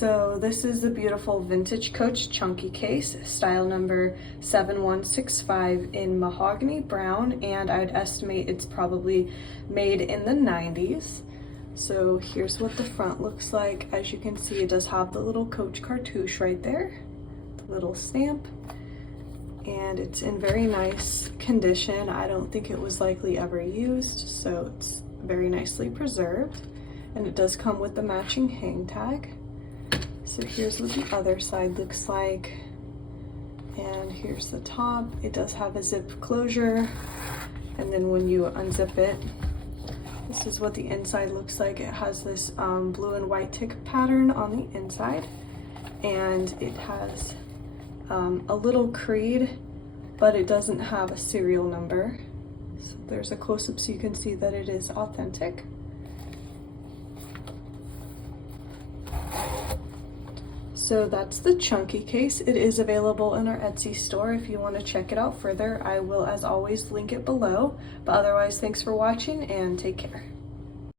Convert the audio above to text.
So this is the beautiful vintage Coach chunky case, style number 7165 in mahogany brown, and I'd estimate it's probably made in the 90s. So here's what the front looks like. As you can see, it does have the little Coach cartouche right there, the little stamp, and it's in very nice condition. I don't think it was likely ever used, so it's very nicely preserved, and it does come with the matching hang tag. So here's what the other side looks like, and here's the top. It does have a zip closure, and then when you unzip it, this is what the inside looks like. It has this blue and white tick pattern on the inside, and it has a little creed, but it doesn't have a serial number. So there's a close-up so you can see that it is authentic. So that's the chunky case. It is available in our Etsy store if you want to check it out further. I will, as always, link it below. But otherwise, thanks for watching and take care.